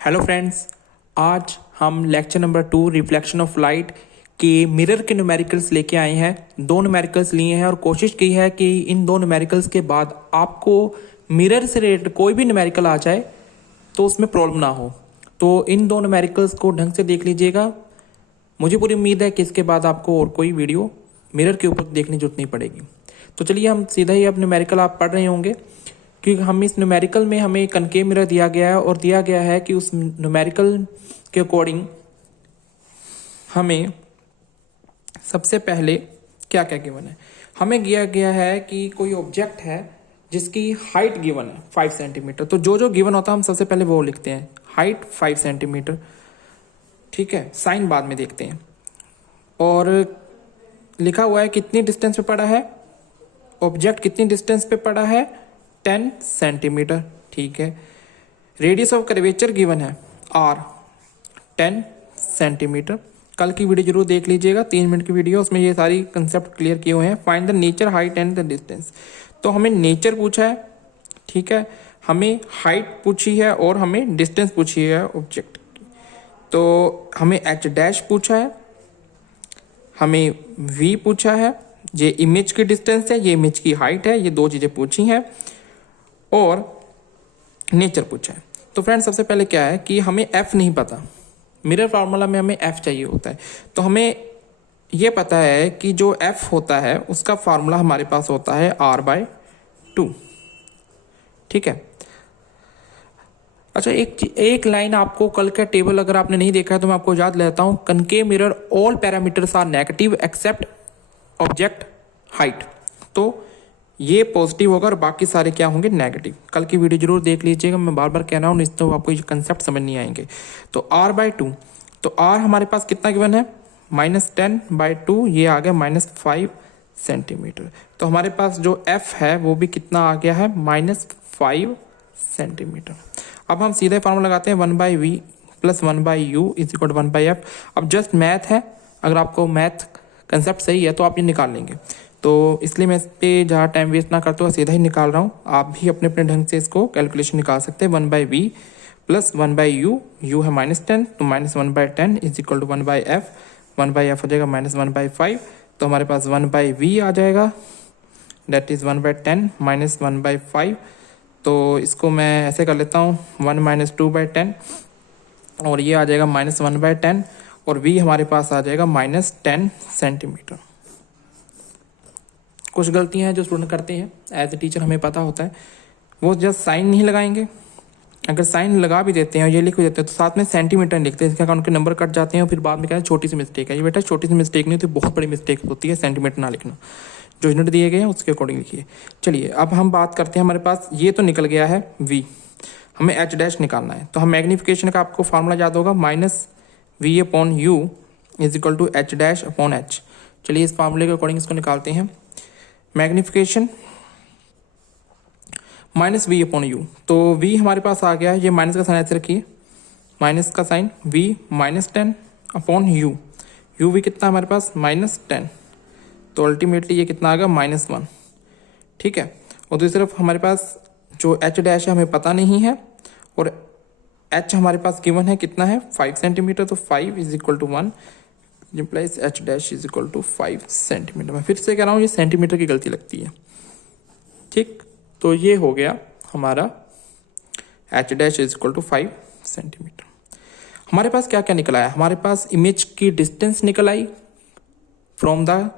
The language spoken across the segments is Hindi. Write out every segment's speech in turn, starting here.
हेलो फ्रेंड्स, आज हम lecture number 2 reflection of light के मिरर के न्यूमेरिकल्स लेके आए हैं। दो न्यूमेरिकल्स लिए हैं और कोशिश की है कि इन दो न्यूमेरिकल्स के बाद आपको मिरर से रिलेटेड कोई भी न्यूमेरिकल आ जाए तो उसमें प्रॉब्लम ना हो। तो इन दो न्यूमेरिकल्स को ढंग से देख लीजिएगा। मुझे पूरी उम्मीद है कि इसके बाद आपको और कोई वीडियो मिरर के ऊपर देखने की जरूरत नहीं पड़ेगी। तो चलिए हम सीधा ही अब न्यूमेरिकल आप पढ़ रहे होंगे, क्योंकि हम इस न्यूमेरिकल में हमें कनकेव मिरर दिया गया है और दिया गया है कि उस न्यूमेरिकल के अकॉर्डिंग हमें सबसे पहले क्या क्या गिवन है। हमें दिया गया है कि कोई ऑब्जेक्ट है जिसकी हाइट गिवन है 5 सेंटीमीटर। तो जो गिवन होता है हम सबसे पहले वो लिखते हैं, हाइट 5 सेंटीमीटर। ठीक है, साइन बाद में देखते हैं। और लिखा हुआ है कितनी डिस्टेंस पे पड़ा है, ऑब्जेक्ट कितनी डिस्टेंस पे पड़ा है, 10 सेंटीमीटर। ठीक है, रेडियस ऑफ कर्वेचर गिवन है r 10 सेंटीमीटर। कल की वीडियो जरूर देख लीजिएगा, 3 मिनट की वीडियो, उसमें ये सारी कंसेप्ट क्लियर किए हुए हैं। Find the nature, height and the distance. तो हमें नेचर पूछा है, ठीक है, हमें हाइट पूछी है और हमें डिस्टेंस पूछी है ऑब्जेक्ट की। तो हमें h डैश पूछा है, हमें v पूछा है, ये इमेज की डिस्टेंस है, ये इमेज की हाइट है, ये दो चीजें पूछी हैं और नेचर पूछा है। तो फ्रेंड्स सबसे पहले क्या है कि हमें f नहीं पता, मिरर फार्मूला में हमें f चाहिए होता है। तो हमें यह पता है कि जो f होता है उसका फार्मूला हमारे पास होता है r/2। ठीक है, अच्छा एक लाइन आपको कल का टेबल अगर आपने नहीं देखा है तो मैं आपको याद लेता हूं। Concave mirror all parameters are negative except object height. तो ये पॉजिटिव होगा और बाकी सारे क्या होंगे, नेगेटिव। कल की वीडियो जरूर देख लीजिएगा, मैं बार बार कह रहा हूँ, नहीं तो आपको ये कंसेप्ट समझ नहीं आएंगे। तो r/2, तो r हमारे पास कितना गिवन है, -10/2, ये आ गया -5 सेंटीमीटर। तो हमारे पास जो f है वो भी कितना आ गया है, -5 सेंटीमीटर। अब हम सीधे फॉर्मूला लगाते हैं, 1/v + 1/u = 1/f। अब जस्ट मैथ है, अगर आपको मैथ कंसेप्ट सही है तो आप ये निकाल लेंगे। तो इसलिए मैं इस पर ज़्यादा टाइम वेस्ट ना करते हुए सीधा ही निकाल रहा हूँ। आप भी अपने अपने ढंग से इसको कैलकुलेशन निकाल सकते हैं। 1/v + 1/u, u है -10, तो -1/10 = 1/f। 1/f हो जाएगा -1/5। तो हमारे पास 1/v आ जाएगा, दैट इज़ 1/10 - 1/5। तो इसको मैं ऐसे कर लेता हूँ, 1 - 2/10, और ये आ जाएगा -1/10, और v हमारे पास आ जाएगा -10 सेंटीमीटर। कुछ गलतियां हैं जो स्टूडेंट करते हैं, एज ए टीचर हमें पता होता है, वो जस्ट साइन नहीं लगाएंगे। अगर साइन लगा भी देते हैं और ये लिख भी देते हैं तो साथ में सेंटीमीटर लिखते हैं, इसके कारण उनके नंबर कट जाते हैं और फिर बाद में क्या है, छोटी सी मिस्टेक है। ये बेटा छोटी सी मिस्टेक नहीं होती, बहुत बड़ी मिस्टेक होती है, सेंटीमीटर ना लिखना। जो यूनिट दिए गए हैं उसके अकॉर्डिंग लिखिए। चलिए अब हम बात करते हैं, हमारे पास ये तो निकल गया है v, हमें h डैश निकालना है। तो हम मैग्नीफिकेशन का आपको फार्मूला याद होगा, -v/u = h dash upon h। चलिए इस फार्मूले के अकॉर्डिंग इसको निकालते हैं। मैग्नीफिकेशन -v/u, तो v हमारे पास आ गया है, ये माइनस का साइन ऐसे रखिए, माइनस का साइन, v -10/u, u भी कितना हमारे पास -10, तो अल्टीमेटली ये कितना आ गया, -1। ठीक है, और दूसरी तरफ हमारे पास जो h डैश है हमें पता नहीं है, और h हमारे पास गिवन है कितना है, 5 सेंटीमीटर। तो 5 = 1 इम्प्लाइज h डैश = 5 सेंटीमीटर। मैं फिर से कह रहा हूँ, ये सेंटीमीटर की गलती लगती है। ठीक, तो ये हो गया हमारा h डैश = 5 सेंटीमीटर। हमारे पास क्या क्या निकला है, हमारे पास इमेज की डिस्टेंस निकल आई फ्रॉम द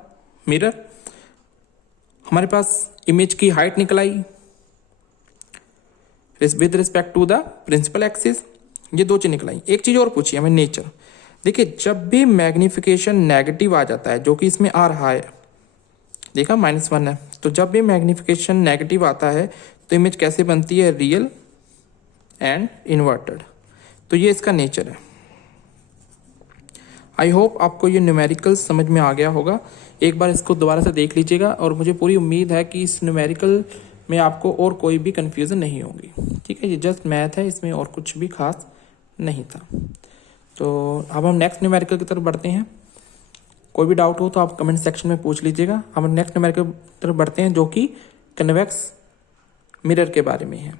मिरर, हमारे पास इमेज की हाइट निकल आई with respect to the principal axis, ये दो चीज निकल आई। एक चीज और पूछी हमें, नेचर। देखिए जब भी मैग्नीफिकेशन नेगेटिव आ जाता है, जो कि इसमें आ रहा है, देखा -1 है, तो जब भी मैग्नीफिकेशन नेगेटिव आता है तो इमेज कैसे बनती है, रियल एंड इन्वर्टेड। तो ये इसका नेचर है। आई होप आपको ये न्यूमेरिकल समझ में आ गया होगा। एक बार इसको दोबारा से देख लीजिएगा और मुझे पूरी उम्मीद है कि इस न्यूमेरिकल में आपको और कोई भी कंफ्यूजन नहीं होगी। ठीक है, ये जस्ट मैथ है, इसमें और कुछ भी खास नहीं था। तो अब हम नेक्स्ट न्यूमेरिकल की तरफ बढ़ते हैं। कोई भी डाउट हो तो आप कमेंट सेक्शन में पूछ लीजिएगा। हम नेक्स्ट न्यूमेरिकल की तरफ बढ़ते हैं, जो कि कन्वेक्स मिरर के बारे में है।